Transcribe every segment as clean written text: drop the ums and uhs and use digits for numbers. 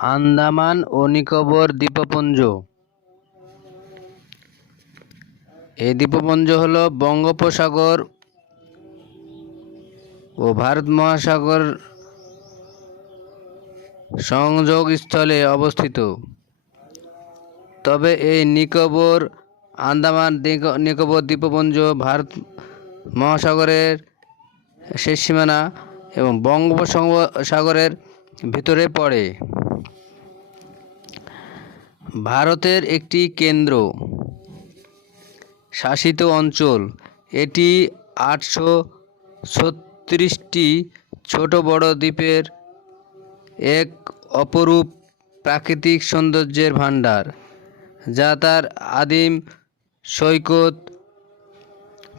আন্দামান ও নিকোবর দ্বীপপুঞ্জ। এই দ্বীপপুঞ্জ হল বঙ্গোপসাগর ও ভারত মহাসাগর সংযোগস্থলে অবস্থিত। তবে এই আন্দামান নিকোবর দ্বীপপুঞ্জ ভারত মহাসাগরের শেষ সীমানা এবং বঙ্গোপসাগরের ভিতরে পড়ে। ভারতের একটি কেন্দ্র শাসিত অঞ্চল। এটি 836টি ছোট বড় দ্বীপের এক অপরূপ প্রাকৃতিক সৌন্দর্যের ভাণ্ডার, যা তার আদিম সৈকত,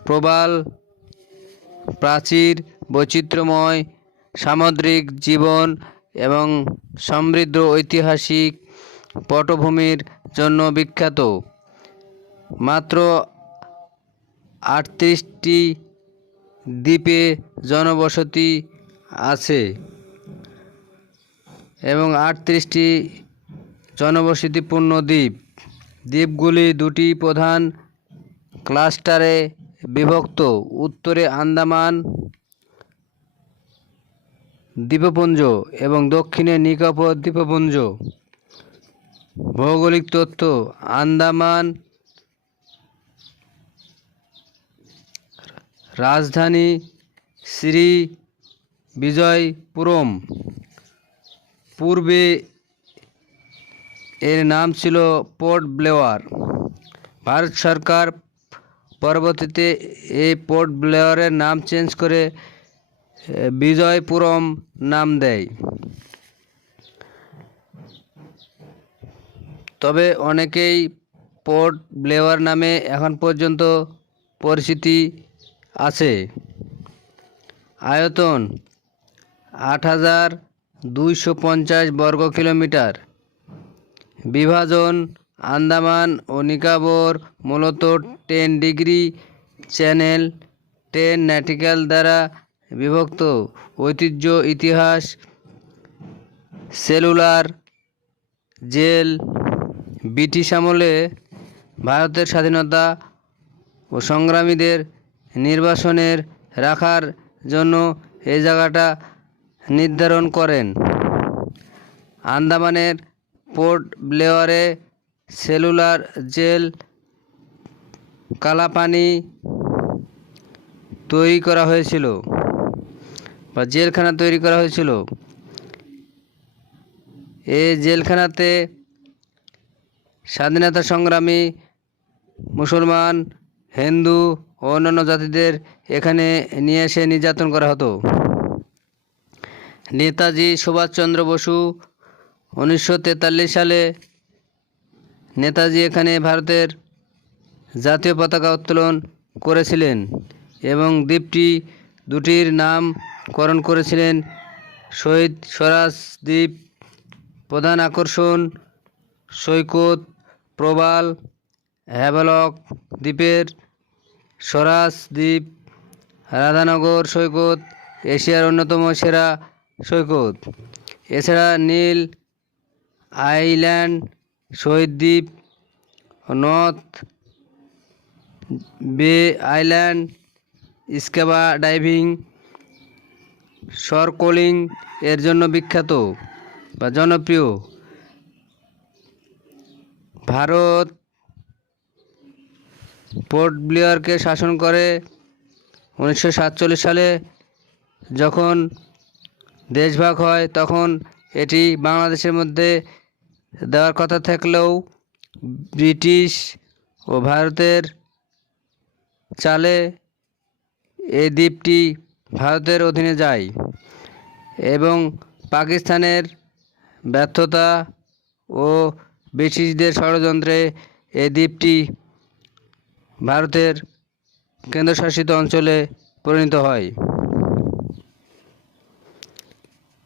প্রবাল, প্রাচীর, বৈচিত্র্যময় সামুদ্রিক জীবন এবং সমৃদ্ধ ঐতিহাসিক পটভূমির জন্য বিখ্যাত। মাত্র 38টি দ্বীপে জনবসতি আছে এবং 38টি জনবসতিপূর্ণ দ্বীপ। দ্বীপগুলি দুটি প্রধান ক্লাস্টারে বিভক্ত: উত্তরে আন্দামান দ্বীপপুঞ্জ এবং দক্ষিণে নিকোবর দ্বীপপুঞ্জ। ভৌগোলিক তথ্য: আন্দামান রাজধানী শ্রী বিজয়পুরম। পূর্বে এর নাম ছিল পোর্ট ব্লেয়ার। ভারত সরকার পরবর্তীতে এই পোর্ট ব্লেয়ারের নাম চেঞ্জ করে বিজয়পুরম নাম দেয়। তবে অনেকেই পোর্ট ব্লেয়ার নামে এখন পর্যন্ত পরিচিতি আছে। আয়তন 8250 বর্গ কিলোমিটার। বিভাজন: আন্দামান ও নিকোবর মূলত 10 ডিগ্রি চ্যানেল 10 নটিক্যাল দ্বারা বিভক্ত। ঐতিহ্য: ইতিহাস, সেলুলার জেল। ব্রিটিশ আমলে ভারতের স্বাধীনতা ও সংগ্রামীদের নির্বাসনের রাখার জন্য এই জায়গাটা নির্ধারণ করেন। আন্দামানের পোর্ট ব্লেয়ারে সেলুলার জেল কালাপানি তৈরি করা হয়েছিল বা জেলখানা তৈরি করা হয়েছিল। এই জেলখানাতে স্বাধীনতা সংগ্রামী মুসলমান, হিন্দু ও অন্যান্য জাতিদের এখানে নিয়ে এসে নির্যাতন করা হতো। নেতাজি সুভাষচন্দ্র বসু 1943 সালে নেতাজি এখানে ভারতের জাতীয় পতাকা উত্তোলন করেছিলেন এবং দ্বীপটি দুটির নামকরণ করেছিলেন শহীদ স্বরাজ দ্বীপ। প্রধান আকর্ষণ: সৈকত, প্রবাল, হ্যাভলক দ্বীপের স্বরাজ দ্বীপ, রাধানগর সৈকত এশিয়ার অন্যতম সেরা সৈকত। এছাড়া নীল আইল্যান্ড, শহীদ দ্বীপ, নর্থ বে আইল্যান্ড স্কুবা ডাইভিং, স্নরকেলিং এর জন্য বিখ্যাত বা জনপ্রিয়। ভারত পোর্ট ব্লেয়ারকে শাসন করে 1947 সালে। যখন দেশভাগ হয় তখন এটি বাংলাদেশের মধ্যে দেওয়ার কথা থাকলেও ব্রিটিশ ও ভারতের চালে এই দ্বীপটি ভারতের অধীনে যায় এবং পাকিস্তানের ব্যর্থতা ও ব্রিটিশদের ষড়যন্ত্রে এই দ্বীপটি ভারতের কেন্দ্রশাসিত অঞ্চলে পরিণত হয়।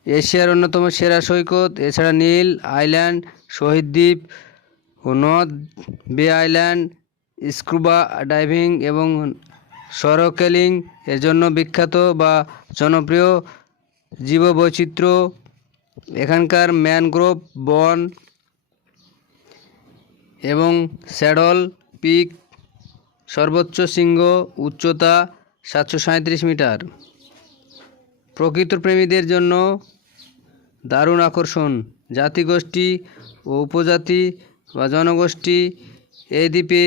এশিয়ার অন্যতম সেরা সৈকত। এছাড়া নীল আইল্যান্ড, শহীদ দ্বীপ ও নর্থ বে আইল্যান্ড স্কুবা ডাইভিং এবং স্নরকেলিং এর জন্য বিখ্যাত বা জনপ্রিয়। জীববৈচিত্র্য: এখানকার ম্যানগ্রোভ বন এবং স্যাডল পিক সর্বোচ্চ শৃঙ্গ উচ্চতা 737 মিটার। প্রকৃত প্রেমীদের জন্য দারুণ আকর্ষণ। জাতিগোষ্ঠী ও উপজাতি বা জনগোষ্ঠী এই দ্বীপে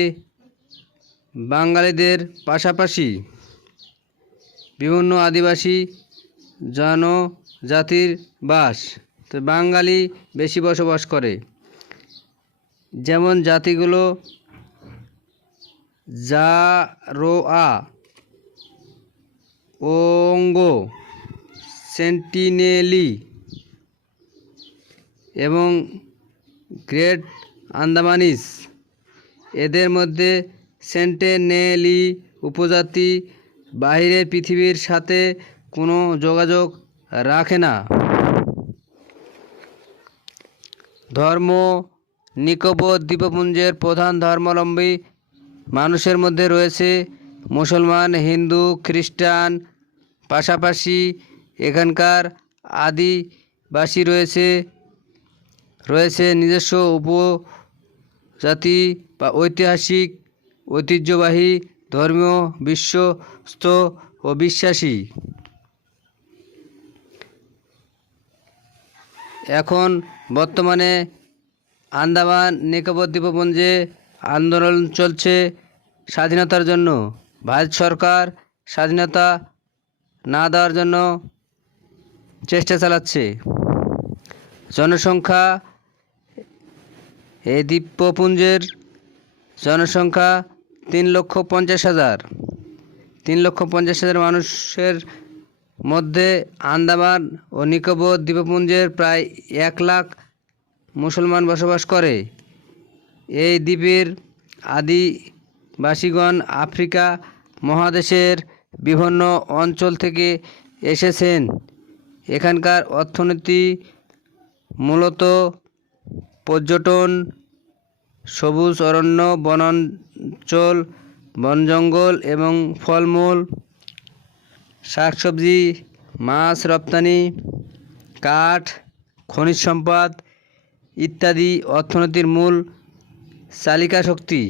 বাঙালিদের পাশাপাশি বিভিন্ন আদিবাসী জনজাতির বাস। তো বাঙালি বেশি বসবাস করে। যেমন জাতিগুলো জারোয়া, ওঙ্গো, সেন্টিনেলি এবং গ্রেট আন্দামানিস। এদের মধ্যে সেন্টিনেলি উপজাতি বাইরের পৃথিবীর সাথে কোনো যোগাযোগ রাখে না। ধর্ম নিকোবর দ্বীপপুঞ্জের প্রধান ধর্মাবলম্বী মানুষের মধ্যে রয়েছে মুসলমান, হিন্দু, খ্রিস্টান। পাশাপাশি এখানকার আদিবাসী রয়েছে নিজস্ব উপজাতি বা ঐতিহ্যবাহী ধর্মীয় বিশ্বস্ত ও বিশ্বাসী। এখন বর্তমানে আন্দামান নিকোবর দ্বীপপুঞ্জে আন্দোলন চলছে স্বাধীনতার জন্য। ভারত সরকার স্বাধীনতা না দেওয়ার জন্য চেষ্টা চালাচ্ছে। জনসংখ্যা এই দ্বীপপুঞ্জের জনসংখ্যা 3,50,000। 3,50,000 মানুষের মধ্যে আন্দামান ও নিকোবর দ্বীপপুঞ্জের প্রায় 1 লাখ মুসলমান বসবাস করে। এই দ্বীপের আদিবাসীগণ আফ্রিকা মহাদেশের বিভিন্ন অঞ্চল থেকে এসেছেন। এখানকার অর্থনীতি মূলত পর্যটন, সবুজ অরণ্য, বনাঞ্চল, বনজঙ্গল এবং ফলমূল, শাকসবজি, মাছ রপ্তানি, কাঠ, খনিজ সম্পদ ইত্যাদি অর্থনীতির মূল চালিকা শক্তি।